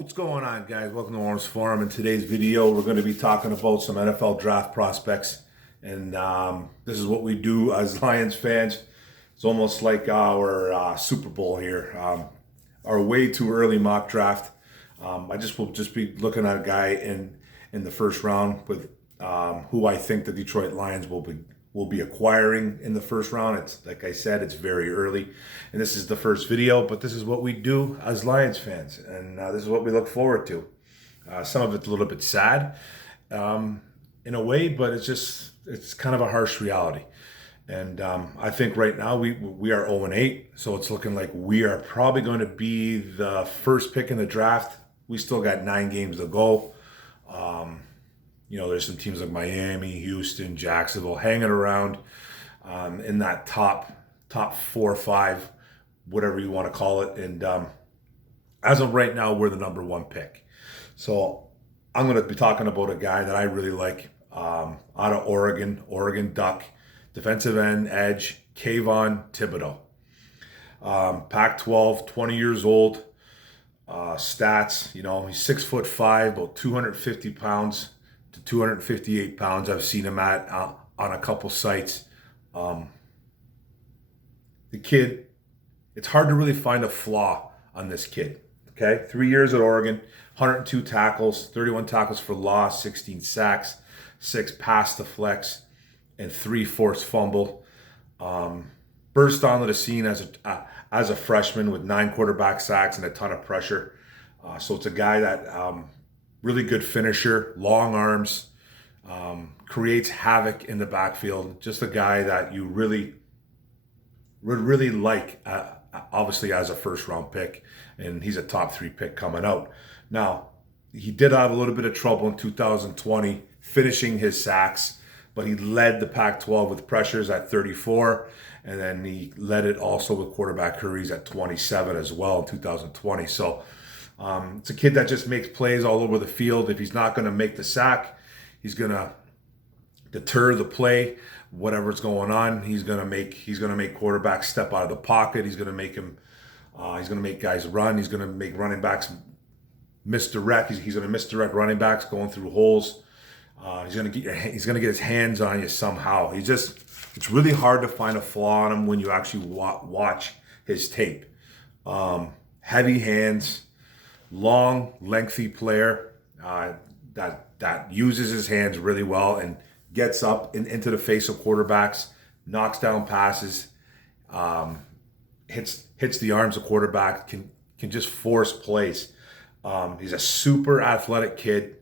What's going on, guys? Welcome to Orange Forum. In today's video, we're going to be talking about some NFL draft prospects. And this is what we do as Lions fans. It's almost like our Super Bowl here. Our way too early mock draft. I will just be looking at a guy in the first round with who I think the Detroit Lions will be acquiring in the first round. It's like I said, it's very early, and this is the first video, but this is what we do as Lions fans, and this is what we look forward to. Some of it's a little bit sad in a way, but it's kind of a harsh reality. And I think right now we are 0-8, so it's looking like we are probably going to be the first pick in the draft. We still got 9 games to go. There's some teams like Miami, Houston, Jacksonville hanging around in that top 4 or 5, whatever you want to call it. And as of right now, we're the number 1 pick. So I'm going to be talking about a guy that I really like out of Oregon Duck, defensive end, edge, Kayvon Thibodeaux. Pac-12, 20 years old. Stats, he's 6'5", about 250 pounds to 258 pounds. I've seen him at on a couple sites. The kid, it's hard to really find a flaw on this kid. Okay, 3 years at Oregon, 102 tackles, 31 tackles for loss, 16 sacks, 6 pass deflects, and 3 forced fumble. Burst onto the scene as a freshman with 9 quarterback sacks and a ton of pressure. So it's a guy that really good finisher, long arms, creates havoc in the backfield. Just a guy that you would really like, obviously as a first round pick, and he's a top 3 pick coming out. Now, he did have a little bit of trouble in 2020 finishing his sacks, but he led the Pac-12 with pressures at 34, and then he led it also with quarterback hurries at 27 as well in 2020. So it's a kid that just makes plays all over the field. If he's not going to make the sack, he's going to deter the play, whatever's going on. He's going to make quarterbacks step out of the pocket. He's going to make guys run. He's going to make running backs misdirect. He's going to misdirect running backs going through holes. He's going to get his hands on you somehow. It's really hard to find a flaw in him when you actually watch his tape. Heavy hands, long, lengthy player that uses his hands really well and gets up into the face of quarterbacks, knocks down passes, hits the arms of quarterback, can just force plays. He's a super athletic kid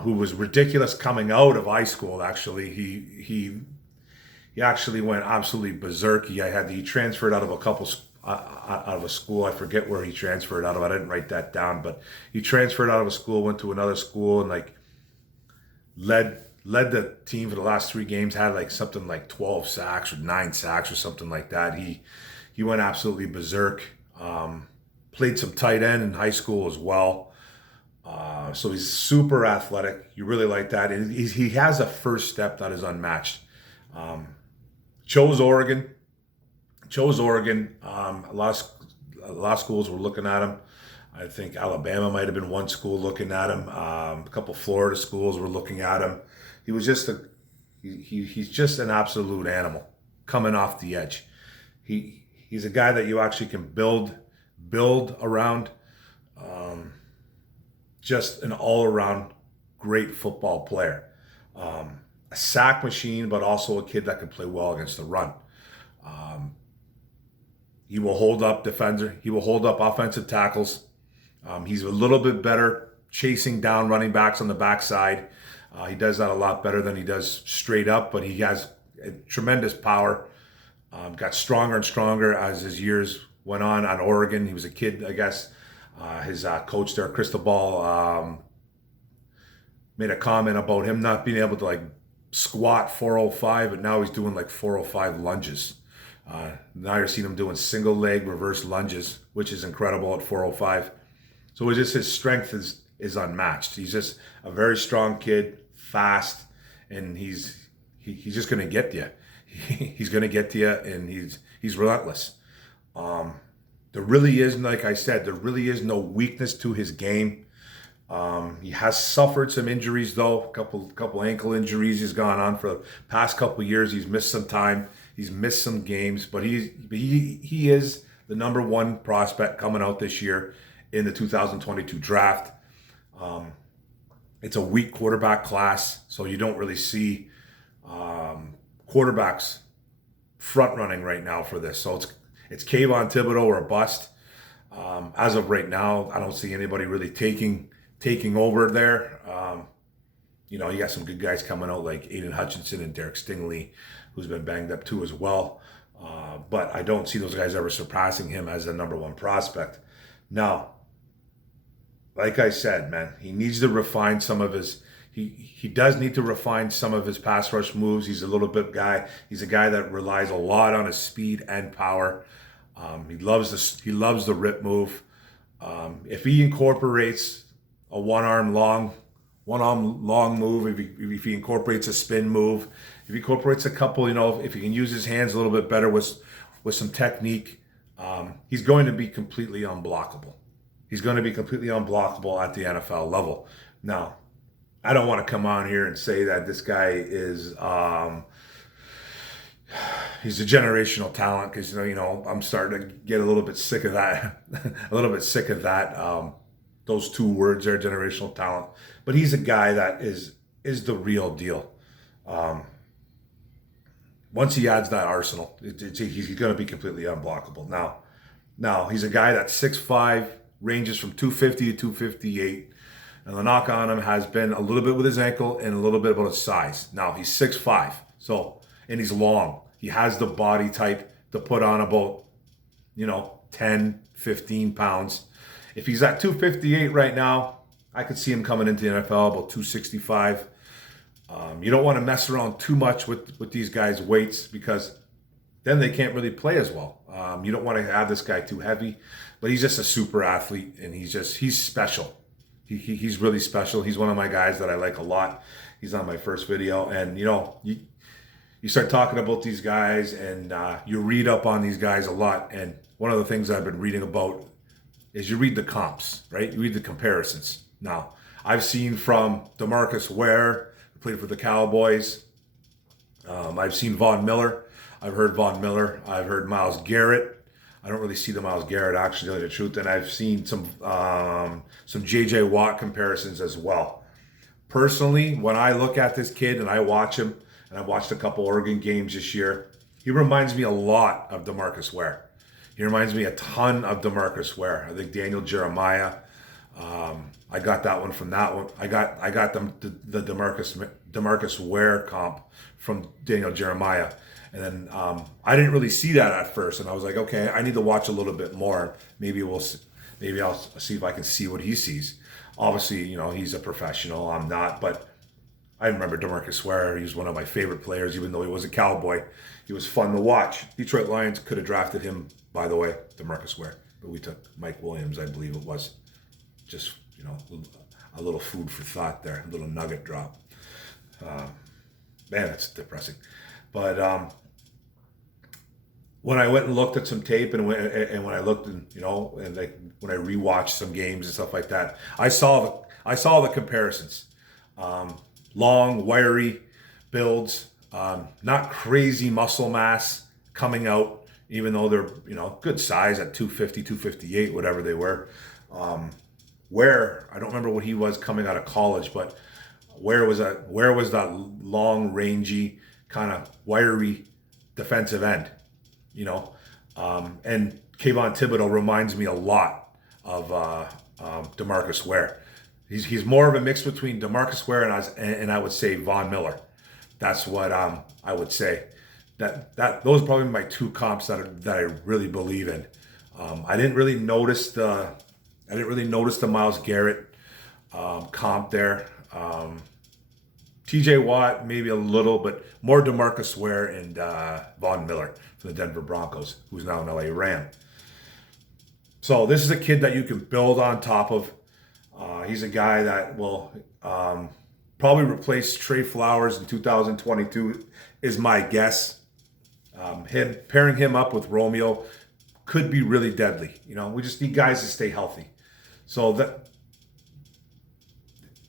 who was ridiculous coming out of high school. Actually, he actually went absolutely berserk. He transferred out of a school. I forget where he transferred out of. I didn't write that down, but he transferred out of a school, went to another school, and led the team for the last 3 games. Had something like 12 sacks or 9 sacks or something like that. He went absolutely berserk. Played some tight end in high school as well. So he's super athletic. You really like that, and he has a first step that is unmatched. Chose Oregon. A lot of schools were looking at him. I think Alabama might have been one school looking at him. A couple Florida schools were looking at him. He was he's just an absolute animal coming off the edge. He's a guy that you actually can build around. Just an all-around great football player. A sack machine, but also a kid that can play well against the run. He will hold up defender. He will hold up offensive tackles. He's a little bit better chasing down running backs on the backside. He does that a lot better than he does straight up, but he has tremendous power. Got stronger and stronger as his years went on Oregon. He was a kid, I guess. His coach there, Cristobal, made a comment about him not being able to squat 405, but now he's doing 405 lunges. Now you're seeing him doing single leg reverse lunges, which is incredible at 405. So it's just his strength is unmatched. He's just a very strong kid, fast, and he's just going to get to you. He's going to get to you, and he's relentless. The There really is, like I said, there really is no weakness to his game. He has suffered some injuries though, couple ankle injuries. He's gone on for the past couple years. He's missed some time. He's missed some games, but he is the number one prospect coming out this year in the 2022 draft. It's a weak quarterback class, so you don't really see quarterbacks front running right now for this. So it's Kayvon Thibodeaux or a bust. As of right now, I don't see anybody really taking over there. You got some good guys coming out like Aiden Hutchinson and Derek Stingley, who's been banged up too as well. But I don't see those guys ever surpassing him as a number one prospect. Now, like I said, man, he needs to refine some of his. He does need to refine some of his pass rush moves. He's a little bit guy. He's a guy that relies a lot on his speed and power. He loves the rip move. If he incorporates a one arm long move, if he incorporates a spin move, if he incorporates a couple, if he can use his hands a little bit better with some technique, he's going to be completely unblockable. He's going to be completely unblockable at the NFL level. Now, I don't want to come on here and say that this guy is he's a generational talent, because I'm starting to get a little bit sick of that, those two words there, generational talent. But he's a guy that is the real deal. Once he adds that arsenal, he's going to be completely unblockable. Now he's a guy that's 6'5", ranges from 250 to 258. And the knock on him has been a little bit with his ankle and a little bit about his size. Now he's 6'5", and he's long. He has the body type to put on about, 10, 15 pounds. If he's at 258 right now, I could see him coming into the NFL about 265. You don't want to mess around too much with these guys' weights, because then they can't really play as well. You don't want to have this guy too heavy, but he's just a super athlete, and he's special. He's really special. He's one of my guys that I like a lot. He's on my first video, and you start talking about these guys, and you read up on these guys a lot. And one of the things I've been reading about is you read the comps, right? You read the comparisons. Now, I've seen from DeMarcus Ware, who played for the Cowboys. I've seen Von Miller. I've heard Von Miller. I've heard Myles Garrett. I don't really see the Myles Garrett, actually, to tell you the truth. And I've seen some J.J. Watt comparisons as well. Personally, when I look at this kid and I watch him, and I've watched a couple Oregon games this year, he reminds me a lot of DeMarcus Ware. He reminds me a ton of DeMarcus Ware. I think Daniel Jeremiah. I got that one from that one. I got the DeMarcus Ware comp from Daniel Jeremiah. And then I didn't really see that at first, and I was like, okay, I need to watch a little bit more. Maybe I'll see if I can see what he sees. Obviously, he's a professional. I'm not, but I remember DeMarcus Ware. He was one of my favorite players, even though he was a Cowboy. He was fun to watch. Detroit Lions could have drafted him, by the way, DeMarcus Ware, but we took Mike Williams, I believe it was. Just a little food for thought there, a little nugget drop. Man, that's depressing. But when I went and looked at some tape, and when I looked and when I rewatched some games and stuff like that, I saw the comparisons. Long, wiry builds, not crazy muscle mass coming out, even though they're good size at 250, 258, whatever they were. Where I don't remember what he was coming out of college, but where was that long, rangy, kind of wiry defensive end, and Kayvon Thibodeaux reminds me a lot of DeMarcus Ware. He's more of a mix between DeMarcus Ware and I would say Von Miller. That's what I would say. That those are probably my two comps that I really believe in. I didn't really notice the Myles Garrett comp there. TJ Watt, maybe a little, but more DeMarcus Ware and Von Miller from the Denver Broncos, who's now an LA Ram. So this is a kid that you can build on top of. He's a guy that will probably replace Trey Flowers in 2022, is my guess. Pairing him up with Romeo could be really deadly. You know, we just need guys to stay healthy. So that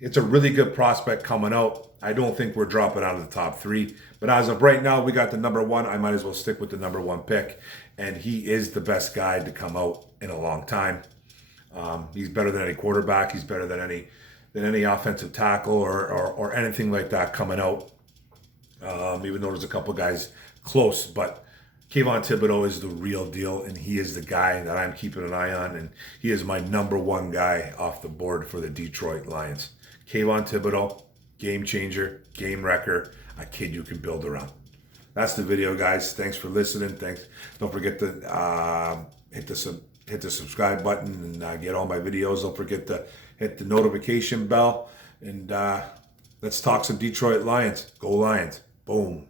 it's a really good prospect coming out. I don't think we're dropping out of the top 3. But as of right now, we got the number 1. I might as well stick with the number 1 pick. And he is the best guy to come out in a long time. He's better than any quarterback. He's better than any offensive tackle or anything like that coming out. Even though there's a couple guys close. But Kayvon Thibodeaux is the real deal. And he is the guy that I'm keeping an eye on. And he is my number 1 guy off the board for the Detroit Lions. Kayvon Thibodeaux, game changer, game wrecker, a kid you can build around. That's the video, guys. Thanks for listening. Thanks. Don't forget to hit the subscribe button and get all my videos. Don't forget to hit the notification bell. And let's talk some Detroit Lions. Go Lions. Boom.